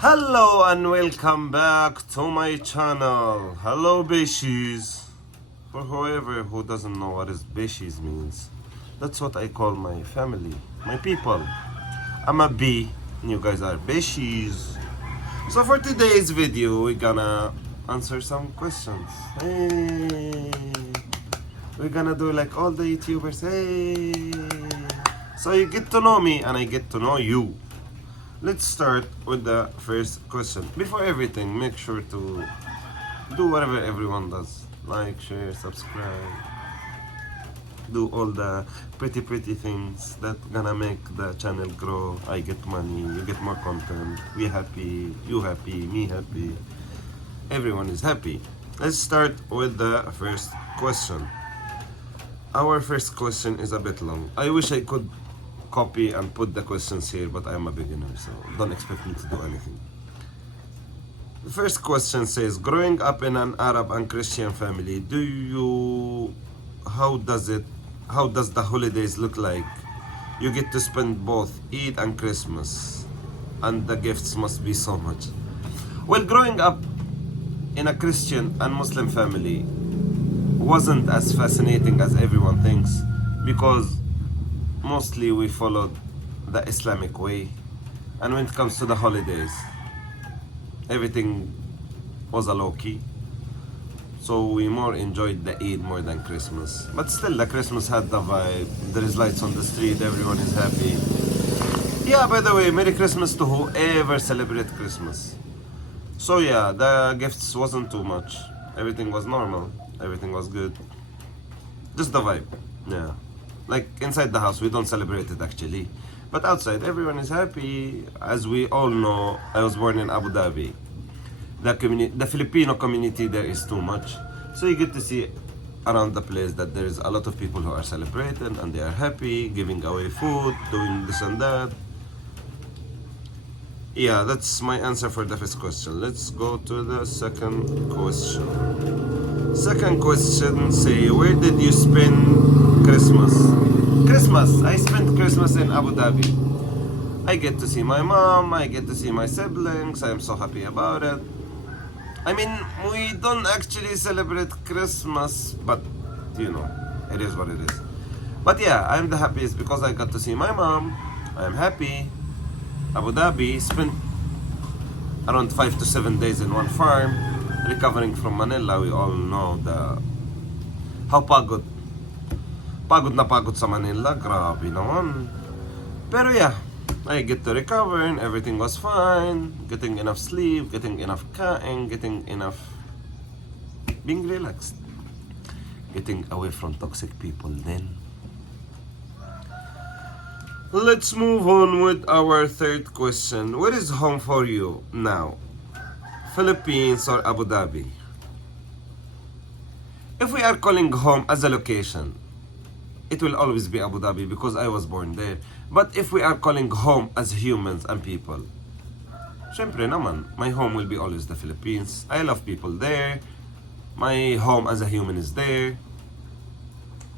Hello and welcome back to my channel. Hello Beshies. For whoever who doesn't know what is Beshies means, that's what I call my family, my people. I'm a B and you guys are Beshies. So for today's video, we're gonna answer some questions. Hey, we're gonna do like all the YouTubers. Hey, so you get to know me and I get to know you. Let's start with the first question. Before everything, make sure to do whatever everyone does. Like, share, subscribe. Do all the pretty things that gonna make the channel grow. I get money, you get more content. We happy, you happy, me happy. Everyone is happy. Let's start with the first question. Our first question is a bit long. I wish I could copy and put the questions here, but I'm a beginner, so don't expect me to do anything. The first question says, growing up in an Arab and Christian family, how does the holidays look like? You get to spend both Eid and Christmas, and the gifts must be so much. Well, growing up in a Christian and Muslim family wasn't as fascinating as everyone thinks, because mostly we followed the Islamic way, and when it comes to the holidays, everything was a low-key, so we more enjoyed the Eid more than Christmas. But still, the Christmas had the vibe. There is lights on the street, everyone is happy. Yeah, by the way, Merry Christmas to whoever celebrate Christmas. So yeah, the gifts wasn't too much, everything was normal, everything was good, just the vibe. Yeah, like inside the house we don't celebrate it actually, but outside everyone is happy. As we all know, I was born in Abu Dhabi. The Filipino community there is too much, so you get to see around the place that there is a lot of people who are celebrating and they are happy, giving away food, doing this and that. Yeah, that's my answer for the first question. Let's go to the second question. Second question say, where did you spend Christmas? I spent Christmas in Abu Dhabi. I get to see my mom, I get to see my siblings. I am so happy about it. I mean, we don't actually celebrate Christmas, but you know, it is what it is. But yeah, I'm the happiest because I got to see my mom. I'm happy. Abu Dhabi, spent around 5 to 7 days in one farm, recovering from Manila. We all know how pagod na pagod sa Manila. Grabe naman. Pero yeah, I get to recover and everything was fine. Getting enough sleep, getting enough kain, getting enough being relaxed, getting away from toxic people then. Let's move on with our third question. Where is home for you now? Philippines or Abu Dhabi? If we are calling home as a location, it will always be Abu Dhabi because I was born there. But if we are calling home as humans and people, syempre naman, my home will be always the Philippines. I love people there. My home as a human is there.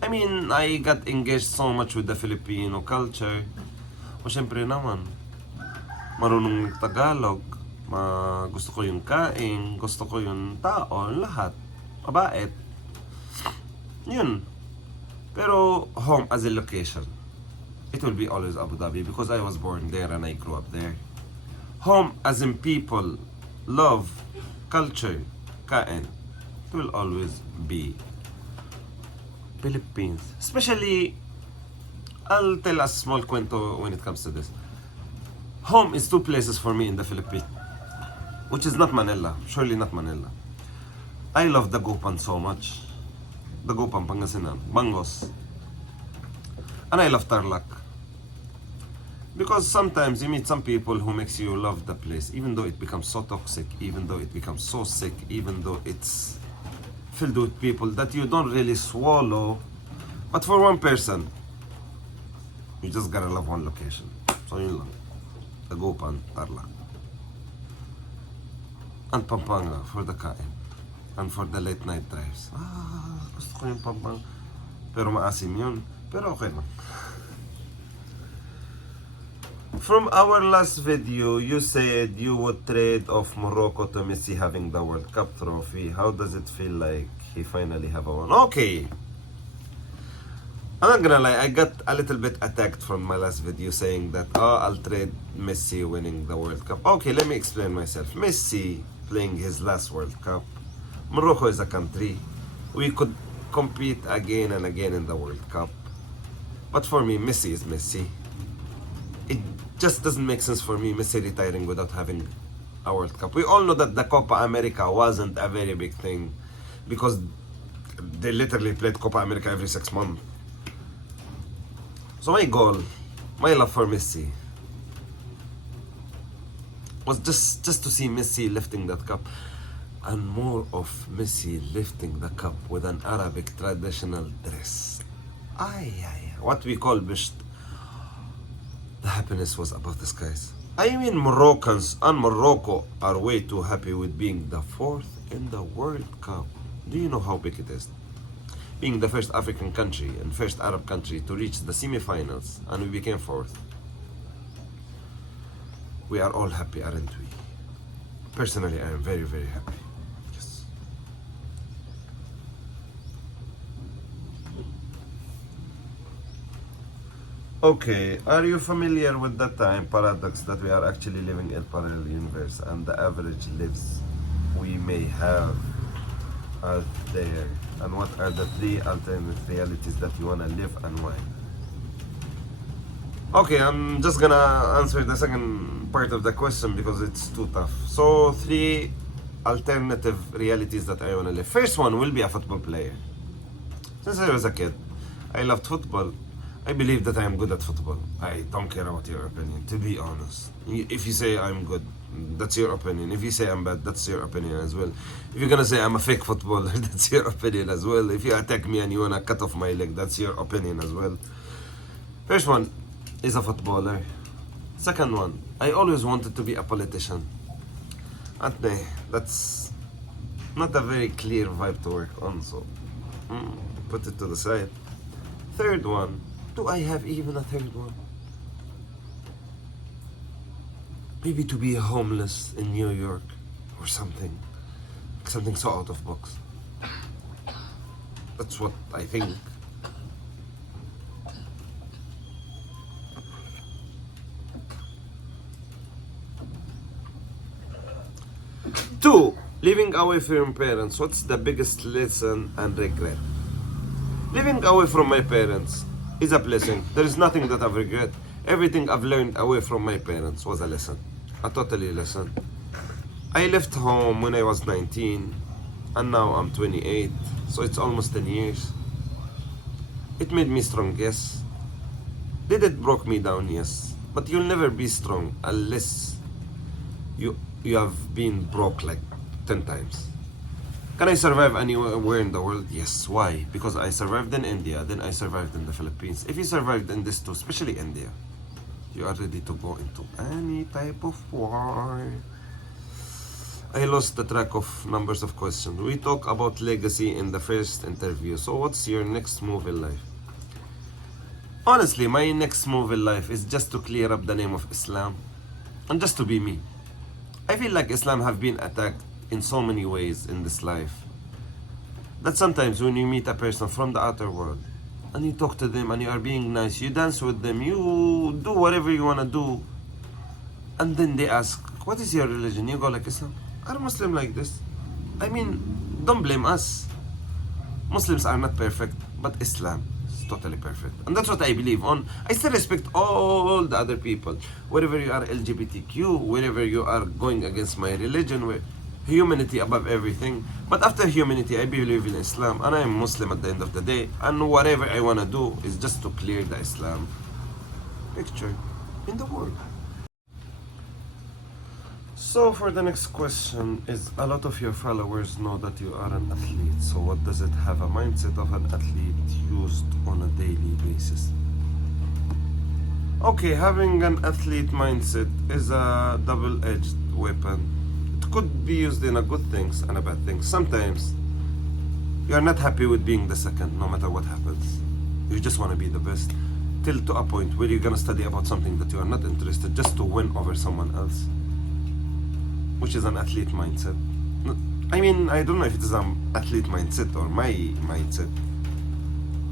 I mean, I got engaged so much with the Filipino culture. O syempre naman, marunong Tagalog, gusto ko yung kain, gusto ko yung tao, lahat, mabait. Yun. Pero home as a location, it will be always Abu Dhabi because I was born there and I grew up there. Home as in people, love, culture, kain, it will always be Philippines. Especially, I'll tell a small kwento when it comes to this. Home is two places for me in the Philippines, which is not Manila, surely not Manila. I love Dagupan so much. Dagupan, Pangasinan, Bangos. And I love Tarlac. Because sometimes you meet some people who makes you love the place, even though it becomes so toxic, even though it becomes so sick, even though it's filled with people that you don't really swallow. But for one person, you just gotta love one location. So yun lang. Dagupan, Tarlac. And Pampanga for the kain. And for the late night drives. Gusto ko yung Pampanga. Pero maasim yun. Pero okay lang. From our last video, you said you would trade off Morocco to Messi having the World Cup trophy. How does it feel like he finally have a one? Okay. I'm not gonna lie, I got a little bit attacked from my last video saying that, oh, I'll trade Messi winning the World Cup. Okay, let me explain myself. Messi playing his last World Cup. Morocco is a country. We could compete again and again in the World Cup. But for me, Messi is Messi. It just doesn't make sense for me, Messi retiring without having a World Cup. We all know that the Copa America wasn't a very big thing because they literally played Copa America every 6 months. So my goal, my love for Messi was just to see Messi lifting that cup, and more of Messi lifting the cup with an Arabic traditional dress. What we call bisht. The happiness was above the skies. I mean, Moroccans and Morocco are way too happy with being the 4th in the World Cup. Do you know how big it is? Being the first African country and first Arab country to reach the semi-finals, and we became 4th. We are all happy, aren't we? Personally, I am very, very happy. Yes. Okay, are you familiar with the time paradox that we are actually living in parallel universe and the average lives we may have are there? And what are the 3 alternate realities that you want to live and why? Okay, I'm just gonna answer the second part of the question because it's too tough. So 3 alternative realities that I want to live. First one will be a football player. Since I was a kid, I loved football. I believe that I am good at football. I don't care about your opinion, to be honest. If you say I'm good, that's your opinion. If you say I'm bad, that's your opinion as well. If you're gonna say I'm a fake footballer, that's your opinion as well. If you attack me and you wanna cut off my leg, that's your opinion as well. First one is a footballer. Second one, I always wanted to be a politician. And that's not a very clear vibe to work on, so put it to the side. Third one, do I have even a third one? Maybe to be a homeless in New York or something. Something so out of box. That's what I think. Two, living away from your parents. What's the biggest lesson and regret? Living away from my parents is a blessing. There is nothing that I've regret. Everything I've learned away from my parents was a lesson. A totally lesson. I left home when I was 19 and now I'm 28. So it's almost 10 years. It made me strong, yes. Did it broke me down, yes. But you'll never be strong unless you have been broke like 10 times. Can I survive anywhere in the world? Yes. Why? Because I survived in India, then I survived in the Philippines. If you survived in this too, especially India, you are ready to go into any type of war. I lost the track of numbers of questions. We talk about legacy in the first interview. So what's your next move in life? Honestly, my next move in life is just to clear up the name of Islam and just to be me. I feel like Islam have been attacked in so many ways in this life that sometimes when you meet a person from the outer world and you talk to them and you are being nice, you dance with them, you do whatever you want to do, and then they ask, what is your religion? You go like, Islam. Are Muslim like this? I mean, don't blame us. Muslims are not perfect, but Islam is totally perfect. And that's what I believe on. I still respect all the other people. Wherever you are LGBTQ, wherever you are going against my religion, where humanity above everything. But after humanity, I believe in Islam, and I am Muslim at the end of the day. And whatever I want to do is just to clear the Islam picture in the world. So for the next question is, a lot of your followers know that you are an athlete. So what does it have a mindset of an athlete used on a daily basis? Okay, having an athlete mindset is a double-edged weapon. Could be used in a good things and a bad things. Sometimes you are not happy with being the second, no matter what happens. You just want to be the best. until to a point where you're gonna study about something that you are not interested just to win over someone else, which is an athlete mindset. I mean, I don't know if it is an athlete mindset or my mindset.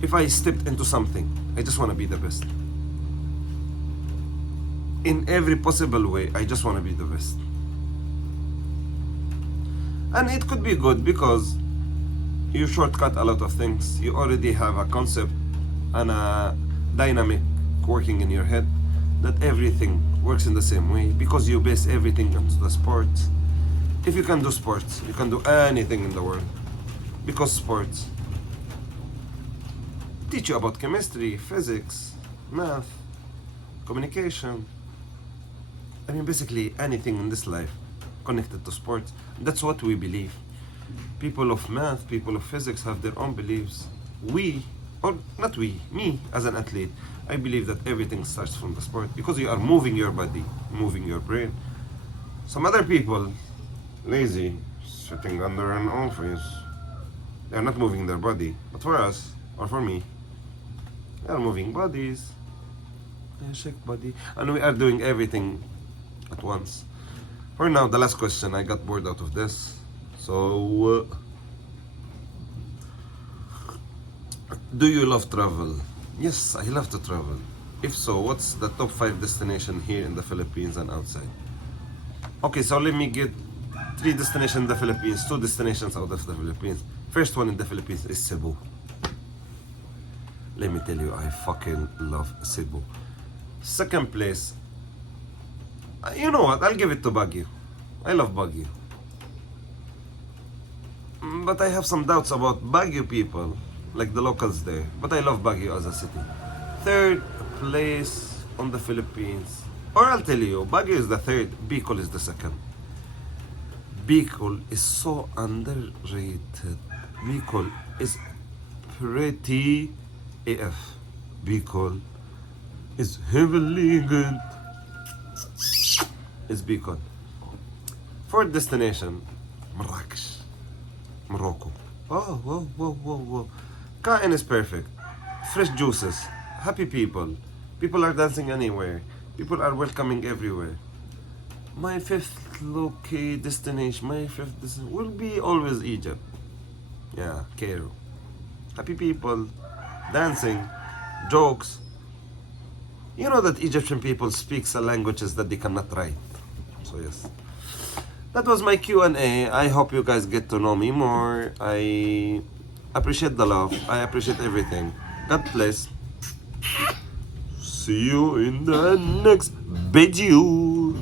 If I stepped into something, I just want to be the best. In every possible way, I just want to be the best. And it could be good because you shortcut a lot of things. You already have a concept and a dynamic working in your head that everything works in the same way because you base everything on the sports. If you can do sports, you can do anything in the world because sports teach you about chemistry, physics, math, communication. I mean, basically anything in this life connected to sports. That's what we believe. People of math, people of physics have their own beliefs. We, or not we, me as an athlete, I believe that everything starts from the sport because you are moving your body, moving your brain. Some other people, lazy, sitting under an office, they're not moving their body. But for us, or for me, we are moving bodies. Yeah, shake body. And we are doing everything at once. For now, the last question, I got bored out of this. So, do you love travel? Yes, I love to travel. If so, what's the top 5 destination here in the Philippines and outside? Okay, so let me get 3 destinations in the Philippines, 2 destinations out of the Philippines. First one in the Philippines is Cebu. Let me tell you, I fucking love Cebu. Second place, you know what, I'll give it to Baguio. I love Baguio. But I have some doubts about Baguio people, like the locals there. But I love Baguio as a city. Third place on the Philippines, or I'll tell you, Baguio is the third, Bicol is the second. Bicol is so underrated. Bicol is pretty AF. Bicol is heavily good. It's Bicol. Fourth destination, Marrakesh, Morocco. Oh, whoa, whoa, whoa, whoa. Kain is perfect. Fresh juices, happy people. People are dancing anywhere. People are welcoming everywhere. My fifth destination will be always Egypt. Yeah, Cairo. Happy people, dancing, jokes. You know that Egyptian people speak some languages that they cannot write. So yes. That was my Q&A. I hope you guys get to know me more. I appreciate the love. I appreciate everything. God bless. See you in the next video.